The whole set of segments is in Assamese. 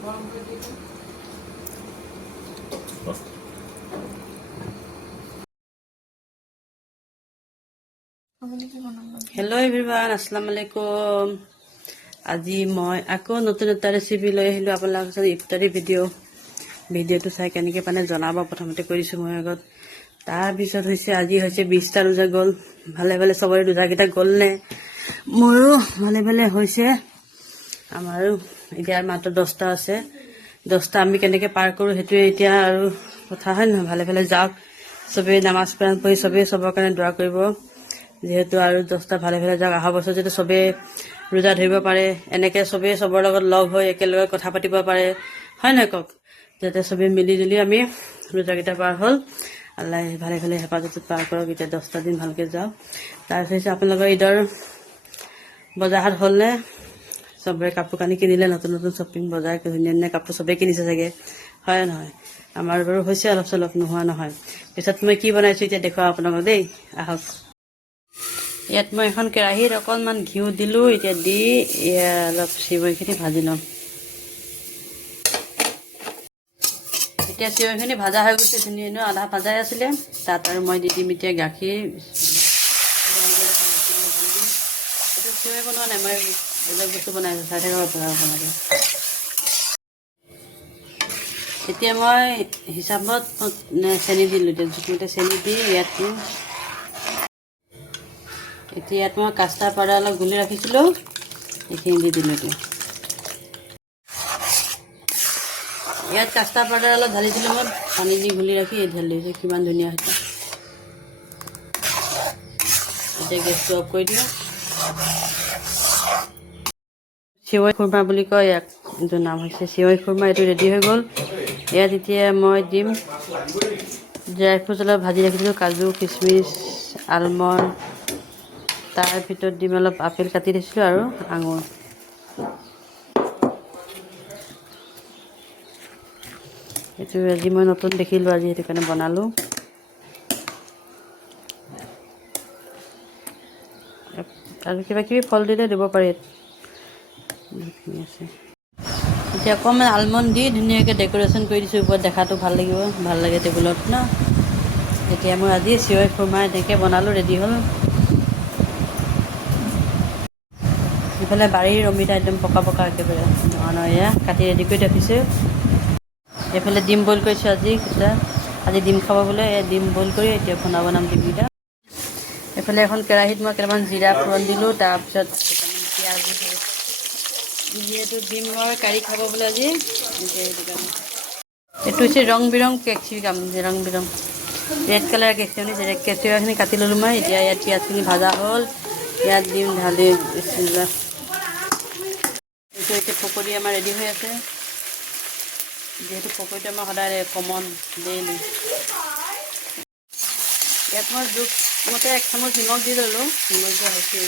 हेलो एवरीवन अस्सलाम वालेकुम আজি মই আকৌ নতুন এটা ৰেচিপি লৈ আহিলো আপোনালোকৰ ওচৰত ইফতাৰী ভিডিঅ'টো চাই কেনেকৈ মানে জনাব প্ৰথমতে কৰিছো মই আগত তাৰ পিছত হৈছে আজি হৈছে 20টা ৰোজা গ'ল ভালে ভালে সবৰে ৰোজাকেইটা গ'ল নে মোৰো ভালে ভালে হৈছে আমাৰো এতিয়া মাত্ৰ 10টা আছে 10টা আমি কেনেকৈ পাৰ কৰো হেতুৱে এতিয়া আৰু কথা হয় না ভালে ভালে যাওক সবে নামাজ পঢ়ি পঢ়ি সবে সবৰ কাৰণে দোৱা কৰিব যেহেতু আৰু 10টা ভালে ভালে যাওক অহা বছৰ যদি সবে ৰোজা ধৰিব পাৰে এনেকৈ সবে সবৰ লগত লগ হৈ একেলগে কথা পাতিব পাৰে হয় না কক যাতে সবে মিলি জুলি আমি ৰোজাকেইটা পাৰ হ'ল আল্লাহ ভালে ভালে হেফাজত পাৰ কৰক এতিয়া 10টা দিন ভালকৈ যাওক তাৰপিছত আপোনালোকৰ ঈদৰ বজাৰ হ'ল নে সবৰে কাপোৰ কানি কিনিলে নতুন নতুন শ্বপিং বজাৰ ধুনীয়া ধুনীয়া কাপোৰ সবে কিনিছে চাগে হয় নহয় আমাৰ বাৰু হৈছে অলপ চলপ নোহোৱা নহয় পিছত মই কি বনাইছোঁ এতিয়া দেখুৱাম আপোনালোকক দেই আহক ইয়াত মই এখন কেৰাহীত অকণমান ঘিউ দিলোঁ এতিয়া দি অলপ চিৱৈখিনি ভাজি ল'ম এতিয়া চিৱৈখিনি ভাজা হৈ গৈছে ধুনীয়া আধা ভাজাই আছিলে তাত আৰু মই দি দিম এতিয়া গাখীৰ এইটো চিৱৈ বনোৱা নাই মই বেলেগ বস্তু বনাইছোঁ চাই থাকিব আপোনালোকে এতিয়া মই হিচাপত চেনি দিলোঁ এতিয়া জোখমতে চেনি দি ইয়াত এতিয়া ইয়াত মই কাষ্টাৰ্ড পাউডাৰ অলপ গুলি ৰাখিছিলোঁ এইখিনি দি দিলোঁ এতিয়া ইয়াত কাষ্টাৰ্ড পাউডাৰ অলপ ঢালি দিলোঁ মই পানী দি গুলি ৰাখি ঢালি দিছোঁ কিমান ধুনীয়া হৈছে এতিয়া গেছটো অফ কৰি দিওঁ চিৱৈ খুৰমা বুলি কয় ইয়াক এইটো নাম হৈছে চিৱৈ খুৰমা এইটো ৰেডি হৈ গ'ল ইয়াত এতিয়া মই দিম ড্ৰাই ফ্ৰুটছ অলপ ভাজি ৰাখিছিলোঁ কাজু কিচমিচ আলমণ্ড তাৰ ভিতৰত দিম অলপ আপেল কাটি দিছিলোঁ আৰু আঙুৰ এইটো আজি মই নতুন দেখিলোঁ আজি সেইটো কাৰণে বনালোঁ আৰু কিবা কিবি ফল দিলে দিব পাৰি আছে এতিয়া অকণমান আলমণ্ড দি ধুনীয়াকৈ ডেক'ৰেশ্যন কৰি দিছোঁ ওপৰত দেখাটো ভাল লাগিব ভাল লাগে টেবুলত ন এতিয়া মই আজি চিৱৈ খুৰমা এনেকৈ বনালোঁ ৰেডি হ'ল ইফালে বাৰীৰ অমিতা একদম পকা পকা একেবাৰে নহয় নহয় এয়া কাটি ৰেডি কৰি ৰাখিছোঁ এইফালে ডিম বইল কৰিছোঁ আজি ডিম খাব বোলে ডিম বইল কৰি এতিয়া বনাম ডিমকেইটা এইফালে এখন কেৰাহীত মই কেইটামান জিৰা ফোৰণ দিলোঁ তাৰপিছত কেইটামান পিঁয়াজ দিছোঁ যিহেতু ডিমৰ কাৰী খাব বোলে আজি সেইটো কাৰণে এইটো হৈছে ৰং বিৰং কেপচিকাম ৰং বিৰং ৰেড কালাৰ কেপচিকামখিনি কাটি ল'লোঁ মই এতিয়া ইয়াত পিঁয়াজখিনি ভাজা হ'ল ইয়াত দিম ঢালি এইটো এতিয়া পকৰি আমাৰ ৰেডি হৈ আছে যিহেতু পকৰিটো আমাৰ সদায় কমন ডেইলি ইয়াত মই জোখমতে 1 চামুচ নিমখ দি ল'লোঁ নিমখ দিয়া হৈছে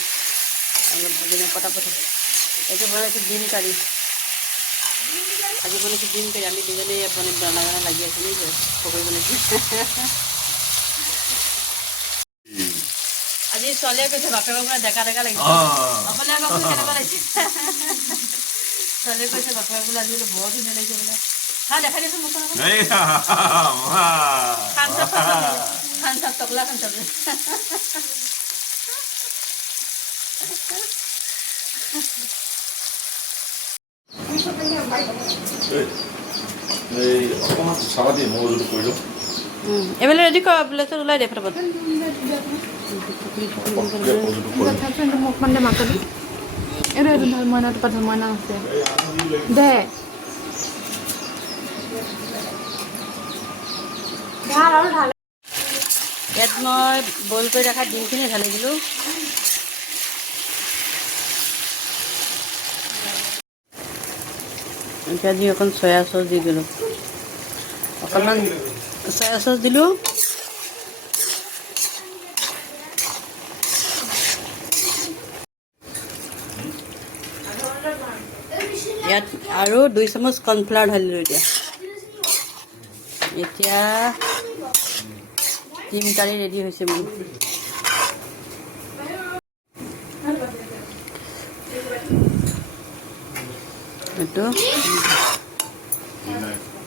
অলপ ভাজি পটাপট এইটো বনাইছোঁ ডিম কাৰী আজি বনাইছোঁ ডিম কাৰী আমি দুজনে বনাই লাগি আছোঁ নি পকৰি বনাইছোঁ আজি ছোৱালীয়ে কৈছে বাপেকৰ পৰা ডেকা ডেকা লাগিছে অকলে আকৌ কেনেকুৱা লাগিছে ছোৱালীয়ে কৈছে বাপেকৰ বোলে আজি বৰ ধুনীয়া লাগিছে বোলে হা দেখাই দিছোঁ মোক খান চাপ টকলা খান চাপ এবেলে ৰেডি কৰ প্লেটত ওলাই দে ফটাফট মোক মানে মাকলি এইটো ভাল মইনাটো পাঠ মইনা আছে দে ইয়াত মই বইল কৰি ৰখা ডিমখিনি ঢালি দিলোঁ এতিয়া দি অকণ চয়া চচ দি দিলোঁ অকণমান চয়া চচ দিলোঁ ইয়াত আৰু 2 চামুচ কৰ্ণফ্লাৱাৰ ঢালিলোঁ এতিয়া ডিম কাৰী ৰেডি হৈছে মোৰ এইটো Good night.